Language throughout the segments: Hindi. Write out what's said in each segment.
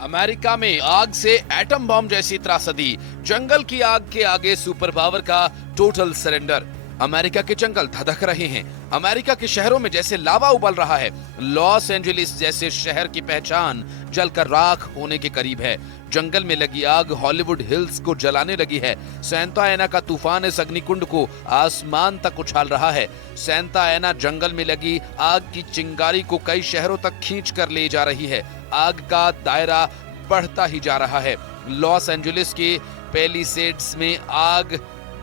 अमेरिका में आग से एटम बॉम्ब जैसी त्रासदी, जंगल की आग के आगे सुपर पावर का टोटल सरेंडर। अमेरिका के जंगल धधक रहे हैं। अमेरिका के शहरों में जैसे लावा उबल रहा है। लॉस एंजलिस जैसे शहर की पहचान जलकर राख होने के करीब है। जंगल में लगी आग हॉलीवुड हिल्स को जलाने लगी है। सैंता एना का तूफान इस अग्निकुंड को आसमान तक उछाल रहा है। सैंता एना जंगल में लगी आग की चिंगारी को कई शहरों तक खींच कर ले जा रही है। आग का दायरा बढ़ता ही जा रहा है। लॉस एंजलिस के पैलिसेड्स में आग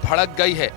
भड़क गई है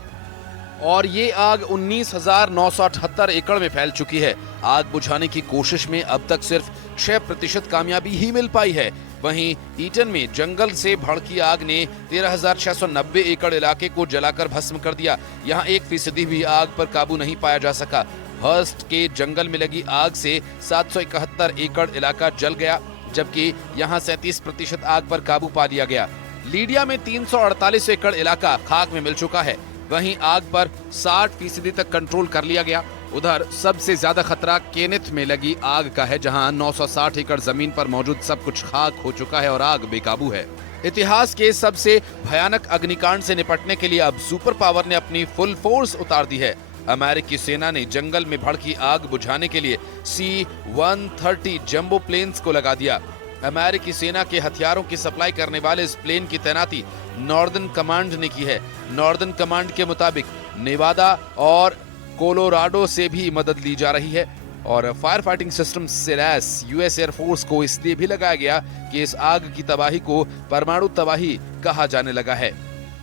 और ये आग 19,978 एकड़ में फैल चुकी है। आग बुझाने की कोशिश में अब तक सिर्फ 6% कामयाबी ही मिल पाई है। वहीं ईटन में जंगल से भड़की आग ने 13,690 एकड़ इलाके को जलाकर भस्म कर दिया। यहाँ 1% भी आग पर काबू नहीं पाया जा सका। हर्स्ट के जंगल में लगी आग से 771 एकड़ इलाका जल गया, जबकि यहाँ 37% आग पर काबू पा लिया गया। लीडिया में 348 एकड़ इलाका खाक में मिल चुका है। वहीं आग पर 60% तक कंट्रोल कर लिया गया। उधर सबसे ज्यादा खतरा केनेथ में लगी आग का है, जहां 960 एकड़ जमीन पर मौजूद सब कुछ खाक हो चुका है और आग बेकाबू है। इतिहास के सबसे भयानक अग्निकांड से निपटने के लिए अब सुपर पावर ने अपनी फुल फोर्स उतार दी है। अमेरिकी सेना ने जंगल में भड़की आग बुझाने के लिए C-130 जंबो प्लेन्स को लगा दिया। अमेरिकी सेना के हथियारों की सप्लाई करने वाले इस प्लेन की तैनाती नॉर्दर्न कमांड ने की है। नॉर्दर्न कमांड के मुताबिक नेवादा और कोलोराडो से भी मदद ली जा रही है और फायर फाइटिंग सिस्टम से लैस यूएस एयरफोर्स को इसलिए भी लगाया गया कि इस आग की तबाही को परमाणु तबाही कहा जाने लगा है।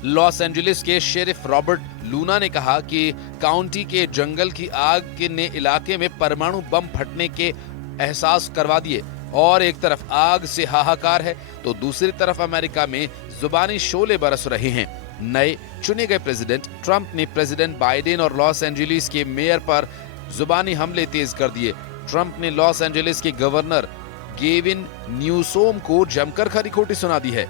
लॉस एंजलिस के शेरिफ रॉबर्ट लूना ने कहा कि काउंटी के जंगल की आग के ने इलाके में परमाणु बम फटने के एहसास करवा दिए और एक तरफ आग से हाहाकार है तो दूसरी तरफ अमेरिका में जुबानी शोले बरस रहे हैं। नए चुने गए प्रेसिडेंट ट्रंप ने प्रेसिडेंट बाइडेन और लॉस एंजलिस के मेयर पर जुबानी हमले तेज कर दिए। ट्रंप ने लॉस एंजलिस के गवर्नर गेविन न्यूसोम को जमकर खरी खोटी सुना दी है।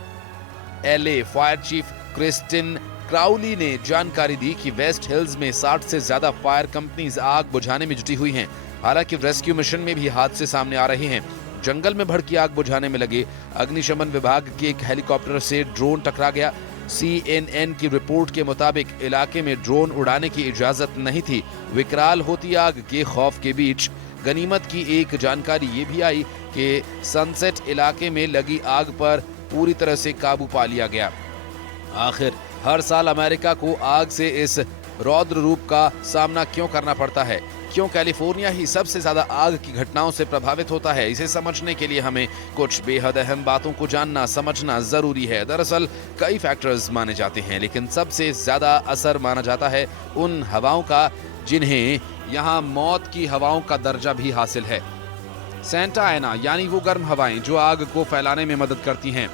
LA fire chief Kristin Crowley ने जानकारी दी कि वेस्ट हिल्स में 60 से ज्यादा फायर कंपनीज आग बुझाने में जुटी हुई हैं। हालांकि रेस्क्यू मिशन में भी हादसे सामने आ रहे हैं। जंगल में भड़की आग बुझाने में लगे अग्निशमन विभाग के एक हेलीकॉप्टर से ड्रोन टकरा गया। CNN की रिपोर्ट के मुताबिक इलाके में ड्रोन उड़ाने की इजाजत नहीं थी। विकराल होती आग के खौफ के बीच गनीमत की एक जानकारी ये भी आई कि सनसेट इलाके में लगी आग पर पूरी तरह से काबू पा लिया गया। आखिर हर साल अमेरिका को आग से इस रौद्र रूप का सामना क्यों करना पड़ता है? क्यों कैलिफोर्निया ही सबसे ज्यादा आग की घटनाओं से प्रभावित होता है? इसे समझने के लिए हमें कुछ बेहद अहम बातों को जानना समझना जरूरी है। दरअसल कई फैक्टर्स माने जाते हैं, लेकिन सबसे ज्यादा असर माना जाता है उन हवाओं का जिन्हें यहाँ मौत की हवाओं का दर्जा भी हासिल है। सैंटा एना यानी वो गर्म हवाएं जो आग को फैलाने में मदद करती हैं।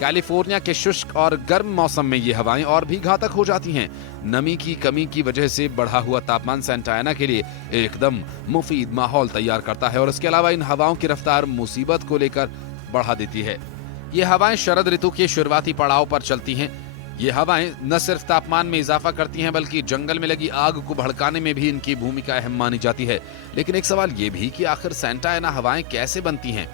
कैलिफोर्निया के शुष्क और गर्म मौसम में ये हवाएं और भी घातक हो जाती हैं। नमी की कमी की वजह से बढ़ा हुआ तापमान सैंटा एना के लिए एकदम मुफीद माहौल तैयार करता है और इसके अलावा इन हवाओं की रफ्तार मुसीबत को लेकर बढ़ा देती है। ये हवाएं शरद ऋतु के शुरुआती पड़ाव पर चलती हैं। ये हवाएं न सिर्फ तापमान में इजाफा करती हैं बल्कि जंगल में लगी आग को भड़काने में भी इनकी भूमिका अहम मानी जाती है। लेकिन एक सवाल ये भी कि आखिर सैंटा एना हवाएं कैसे बनती हैं?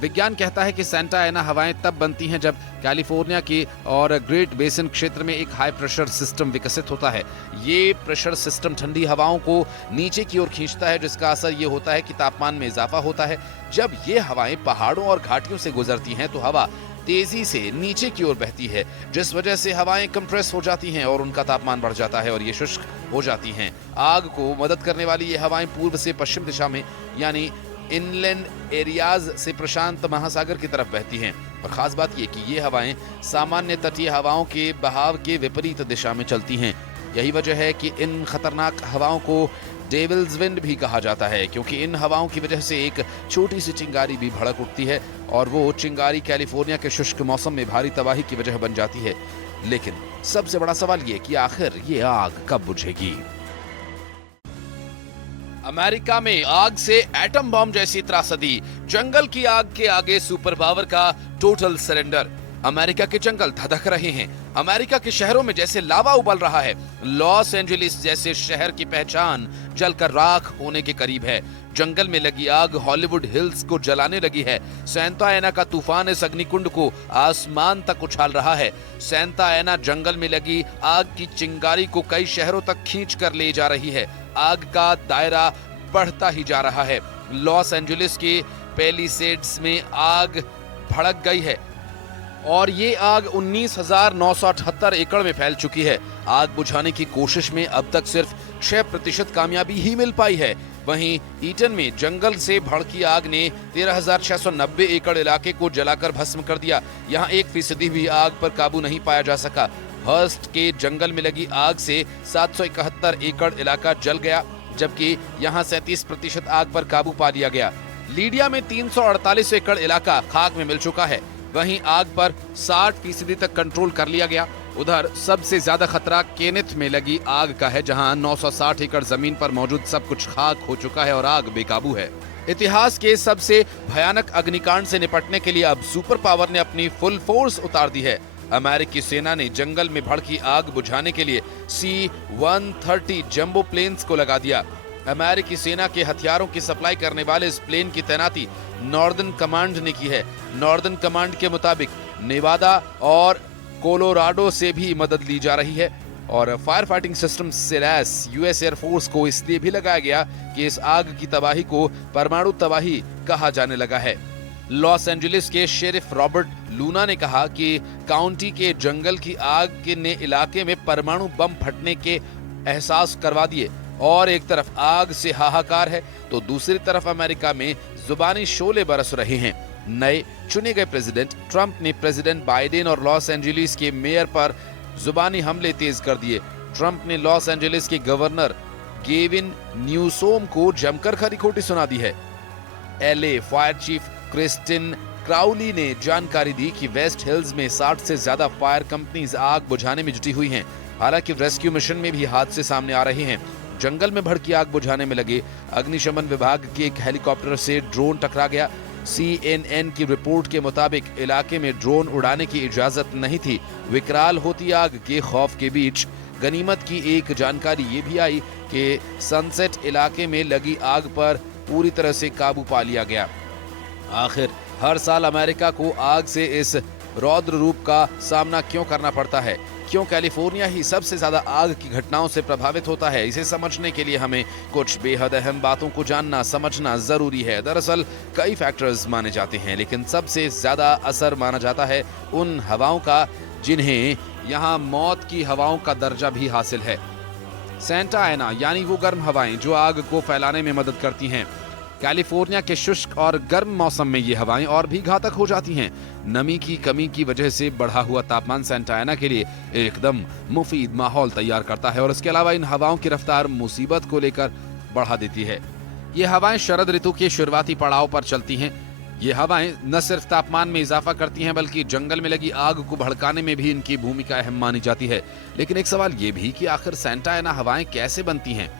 विज्ञान कहता है कि सैंटा एना हवाएं तब बनती हैं जब कैलिफोर्निया के और ग्रेट बेसिन क्षेत्र में एक हाई प्रेशर सिस्टम विकसित होता है। ये प्रेशर सिस्टम ठंडी हवाओं को नीचे की ओर खींचता है, जिसका असर ये होता है कि तापमान में इजाफा होता है। जब ये हवाएं पहाड़ों और घाटियों से गुजरती हैं तो हवा तेजी से नीचे की ओर बहती है, जिस वजह से हवाएं कंप्रेस हो जाती हैं और उनका तापमान बढ़ जाता है और ये शुष्क हो जाती हैं। आग को मदद करने वाली ये हवाएं पूर्व से पश्चिम दिशा में यानी इनलैंड एरियाज से प्रशांत महासागर की तरफ बहती हैं। और खास बात यह कि ये हवाएं सामान्य तटीय हवाओं के बहाव के विपरीत दिशा में चलती हैं। यही वजह है कि इन खतरनाक हवाओं को डेविल्स विंड भी कहा जाता है, क्योंकि इन हवाओं की वजह से एक छोटी सी चिंगारी भी भड़क उठती है और वो चिंगारी कैलिफोर्निया के शुष्क मौसम में भारी तबाही की वजह बन जाती है। लेकिन सबसे बड़ा सवाल ये कि आखिर ये आग कब बुझेगी? अमेरिका में आग से एटम बॉम्ब जैसी त्रासदी, जंगल की आग के आगे सुपर पावर का टोटल सरेंडर। अमेरिका के जंगल धधक रहे हैं। अमेरिका के शहरों में जैसे लावा उबल रहा है। लॉस एंजलिस जैसे शहर की पहचान जलकर राख होने के करीब है। जंगल में लगी आग हॉलीवुड हिल्स को जलाने लगी है। सैंटा एना का तूफान इस अग्निकुंड को आसमान तक उछाल रहा है। सैंटा एना जंगल में लगी आग की चिंगारी को कई शहरों तक खींच कर ले जा रही है। आग का दायरा बढ़ता ही जा रहा है। लॉस एंजलिस के पैलिसेड्स में आग भड़क गई है और ये आग 19,978 एकड़ में फैल चुकी है। आग बुझाने की कोशिश में अब तक सिर्फ 6% कामयाबी ही मिल पाई है। वहीं ईटन में जंगल से भड़की आग ने 13,690 एकड़ इलाके को जलाकर भस्म कर दिया। यहाँ 1% भी आग पर काबू नहीं पाया जा सका। हर्स्ट के जंगल में लगी आग से 771 एकड़ इलाका जल गया, जबकि यहाँ 37% आग पर काबू पा लिया गया। लीडिया में 348 एकड़ इलाका खाक में मिल चुका है। वहीं आग पर 60% तक कंट्रोल कर लिया गया। उधर सबसे ज्यादा खतरा केनेथ में लगी आग का है, जहां 960 एकड़ जमीन पर मौजूद सब कुछ खाक हो चुका है और आग बेकाबू है। इतिहास के सबसे भयानक अग्निकांड से निपटने के लिए अब सुपर पावर ने अपनी फुल फोर्स उतार दी है। अमेरिकी सेना ने जंगल में भड़की आग बुझाने के लिए C-130 जंबो प्लेन्स को लगा दिया। अमेरिकी सेना के हथियारों की सप्लाई करने वाले इस प्लेन की तैनाती नॉर्दर्न कमांड ने की है। नॉर्दर्न कमांड के मुताबिक नेवादा और कोलोराडो से भी मदद ली जा रही है और fire fighting system Silas US air force को इसलिए भी लगाया गया कि इस आग की तबाही को परमाणु तबाही कहा जाने लगा है। लॉस एंजलिस के शेरिफ रॉबर्ट लूना ने कहा कि काउंटी के जंगल की आग के ने इलाके में परमाणु बम फटने के एहसास करवा दिए और एक तरफ आग से हाहाकार है तो दूसरी तरफ अमेरिका में जुबानी शोले बरस रहे हैं। नए चुने गए प्रेसिडेंट ट्रंप ने प्रेसिडेंट बाइडेन और लॉस एंजलिस के मेयर पर जुबानी हमले तेज कर दिए। ट्रंप ने लॉस एंजलिस के गवर्नर गेविन न्यूसोम को जमकर खरी खोटी सुना दी है। LA fire chief Kristin Crowley ने जानकारी दी कि वेस्ट हिल्स में 60 से ज्यादा फायर कंपनीज आग बुझाने में जुटी हुई हैं। हालांकि रेस्क्यू मिशन में भी हादसे सामने आ रहे हैं। जंगल में भड़की आग बुझाने में लगे अग्निशमन विभाग के एक हेलीकॉप्टर से ड्रोन टकरा गया। CNN की रिपोर्ट के मुताबिक इलाके में ड्रोन उड़ाने की इजाजत नहीं थी। विकराल होती आग के खौफ के बीच गनीमत की एक जानकारी ये भी आई कि सनसेट इलाके में लगी आग पर पूरी तरह से काबू पा लिया गया। आखिर हर साल अमेरिका को आग से इस रौद्र रूप का सामना क्यों करना पड़ता है? क्यों कैलिफोर्निया ही सबसे ज्यादा आग की घटनाओं से प्रभावित होता है? इसे समझने के लिए हमें कुछ बेहद अहम बातों को जानना समझना जरूरी है। दरअसल कई फैक्टर्स माने जाते हैं, लेकिन सबसे ज्यादा असर माना जाता है उन हवाओं का जिन्हें यहाँ मौत की हवाओं का दर्जा भी हासिल है। सैंटा एना यानी वो गर्म हवाएं जो आग को फैलाने में मदद करती हैं। कैलिफोर्निया के शुष्क और गर्म मौसम में ये हवाएं और भी घातक हो जाती हैं। नमी की कमी की वजह से बढ़ा हुआ तापमान सैंटा एना के लिए एकदम मुफीद माहौल तैयार करता है और इसके अलावा इन हवाओं की रफ्तार मुसीबत को लेकर बढ़ा देती है। ये हवाएं शरद ऋतु के शुरुआती पड़ाव पर चलती हैं। ये हवाएं न सिर्फ तापमान में इजाफा करती हैं बल्कि जंगल में लगी आग को भड़काने में भी इनकी भूमिका अहम मानी जाती है। लेकिन एक सवाल ये भी कि आखिर सैंटा एना हवाएं कैसे बनती हैं?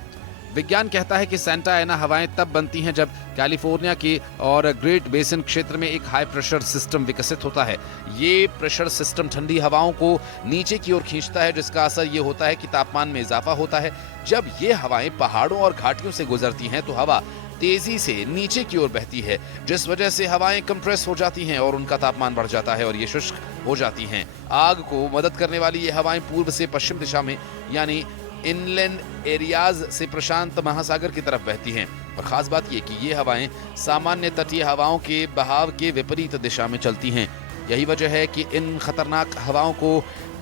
विज्ञान कहता है कि सैंटा एना हवाएं तब बनती हैं जब कैलिफोर्निया के और ग्रेट बेसिन क्षेत्र में एक हाई प्रेशर सिस्टम विकसित होता है। ये प्रेशर सिस्टम ठंडी हवाओं को नीचे की ओर खींचता है, जिसका असर ये होता है कि तापमान में इजाफा होता है। जब ये हवाएं पहाड़ों और घाटियों से गुजरती हैं तो हवा तेजी से नीचे की ओर बहती है, जिस वजह से हवाएं कंप्रेस हो जाती हैं और उनका तापमान बढ़ जाता है और ये शुष्क हो जाती हैं। आग को मदद करने वाली ये हवाएं पूर्व से पश्चिम दिशा में यानी इनलैंड एरियाज से प्रशांत महासागर की तरफ बहती हैं। और खास बात यह कि ये हवाएं सामान्य तटीय हवाओं के बहाव के विपरीत दिशा में चलती हैं। यही वजह है कि इन खतरनाक हवाओं को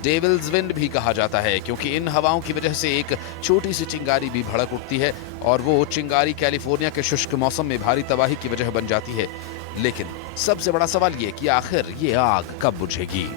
डेविल्स विंड भी कहा जाता है, क्योंकि इन हवाओं की वजह से एक छोटी सी चिंगारी भी भड़क उठती है और वो चिंगारी कैलिफोर्निया के शुष्क मौसम में भारी तबाही की वजह बन जाती है। लेकिन सबसे बड़ा सवाल ये कि आखिर ये आग कब बुझेगी?